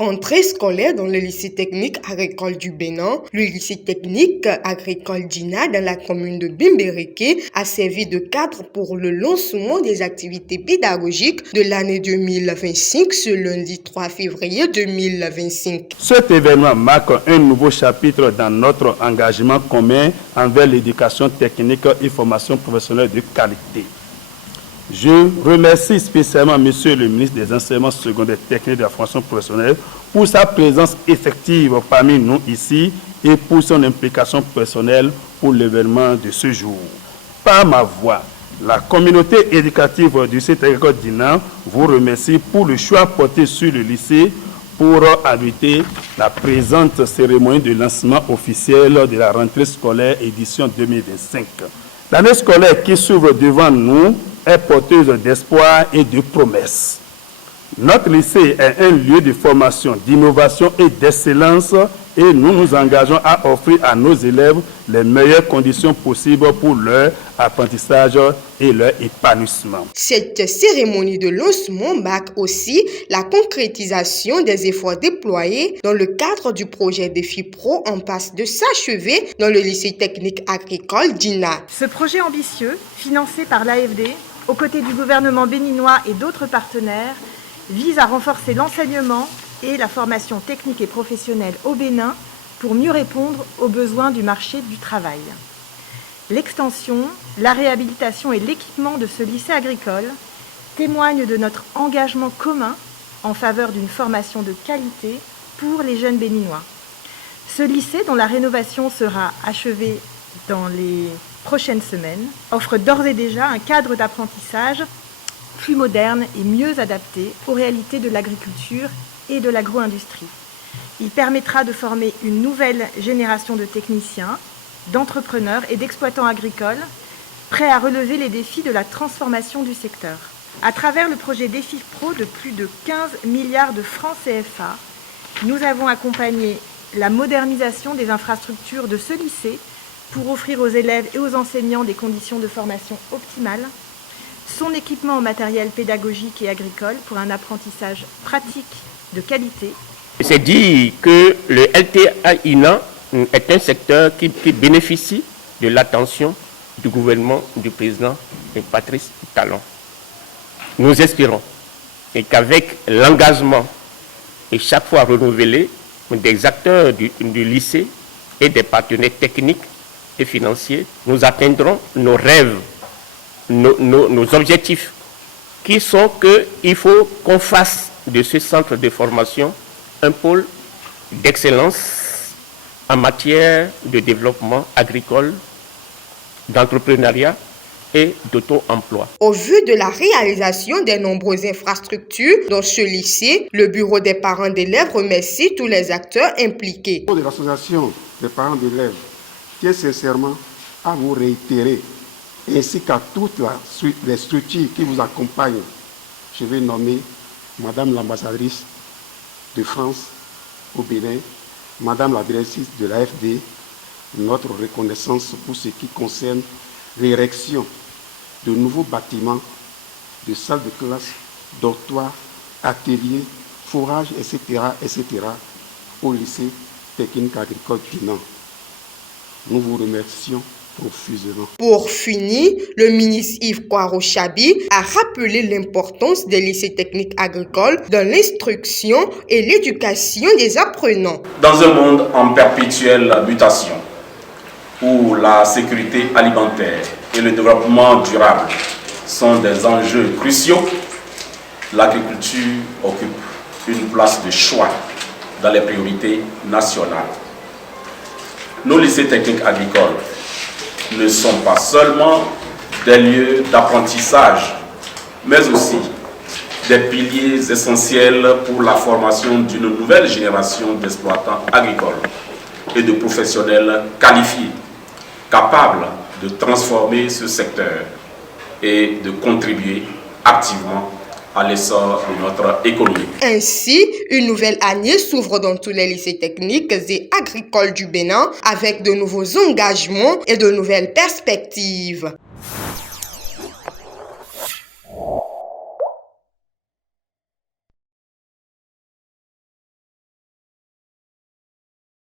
Rentrée scolaire dans le lycée technique agricole du Bénin, le lycée technique agricole d'Ina dans la commune de Bimbereke a servi de cadre pour le lancement des activités pédagogiques de l'année 2025 ce lundi 3 février 2025. Cet événement marque un nouveau chapitre dans notre engagement commun envers l'éducation technique et formation professionnelle de qualité. Je remercie spécialement Monsieur le ministre des Enseignements secondaires techniques et de la formation professionnelle pour sa présence effective parmi nous ici et pour son implication personnelle pour l'événement de ce jour. Par ma voix, la communauté éducative du lycée agricole d'Ina vous remercie pour le choix porté sur le lycée pour abriter la présente cérémonie de lancement officiel de la rentrée scolaire édition 2025. L'année scolaire qui s'ouvre devant nous est porteuse d'espoir et de promesses. Notre lycée est un lieu de formation, d'innovation et d'excellence et nous nous engageons à offrir à nos élèves les meilleures conditions possibles pour leur apprentissage et leur épanouissement. Cette cérémonie de lancement marque aussi la concrétisation des efforts déployés dans le cadre du projet Défi Pro en passe de s'achever dans le lycée technique agricole d'Ina. Ce projet ambitieux, financé par l'AFD, aux côtés du gouvernement béninois et d'autres partenaires, vise à renforcer l'enseignement et la formation technique et professionnelle au Bénin pour mieux répondre aux besoins du marché du travail. L'extension, la réhabilitation et l'équipement de ce lycée agricole témoignent de notre engagement commun en faveur d'une formation de qualité pour les jeunes béninois. Ce lycée, dont la rénovation sera achevée dans les prochaines semaines, offre d'ores et déjà un cadre d'apprentissage plus moderne et mieux adapté aux réalités de l'agriculture et de l'agro-industrie. Il permettra de former une nouvelle génération de techniciens, d'entrepreneurs et d'exploitants agricoles prêts à relever les défis de la transformation du secteur. À travers le projet Défi Pro de plus de 15 milliards de francs CFA, nous avons accompagné la modernisation des infrastructures de ce lycée pour offrir aux élèves et aux enseignants des conditions de formation optimales, son équipement en matériel pédagogique et agricole pour un apprentissage pratique de qualité. C'est dire que le LTA-INA est un secteur qui bénéficie de l'attention du gouvernement du président Patrice Talon. Nous espérons qu'avec l'engagement et chaque fois renouvelé des acteurs du lycée et des partenaires techniques et financiers, nous atteindrons nos rêves, nos objectifs, qui sont qu'il faut qu'on fasse de ce centre de formation un pôle d'excellence en matière de développement agricole, d'entrepreneuriat et d'auto-emploi. Au vu de la réalisation des nombreuses infrastructures dans ce lycée, le bureau des parents d'élèves remercie tous les acteurs impliqués. De l'association des parents d'élèves tient sincèrement à vous réitérer, ainsi qu'à toutes les structures qui vous accompagnent. Je vais nommer Madame l'ambassadrice de France au Bénin, Madame la directrice de l'AFD, notre reconnaissance pour ce qui concerne l'érection de nouveaux bâtiments, de salles de classe, dortoirs, ateliers, forages, etc., au lycée technique agricole d'Ina. Nous vous remercions profusément. Pour finir, le ministre Yves Kwaro-Chabi a rappelé l'importance des lycées techniques agricoles dans l'instruction et l'éducation des apprenants. Dans un monde en perpétuelle mutation, où la sécurité alimentaire et le développement durable sont des enjeux cruciaux, l'agriculture occupe une place de choix dans les priorités nationales. Nos lycées techniques agricoles ne sont pas seulement des lieux d'apprentissage, mais aussi des piliers essentiels pour la formation d'une nouvelle génération d'exploitants agricoles et de professionnels qualifiés, capables de transformer ce secteur et de contribuer activement à l'essor de notre économie. Ainsi, une nouvelle année s'ouvre dans tous les lycées techniques et agricoles du Bénin avec de nouveaux engagements et de nouvelles perspectives.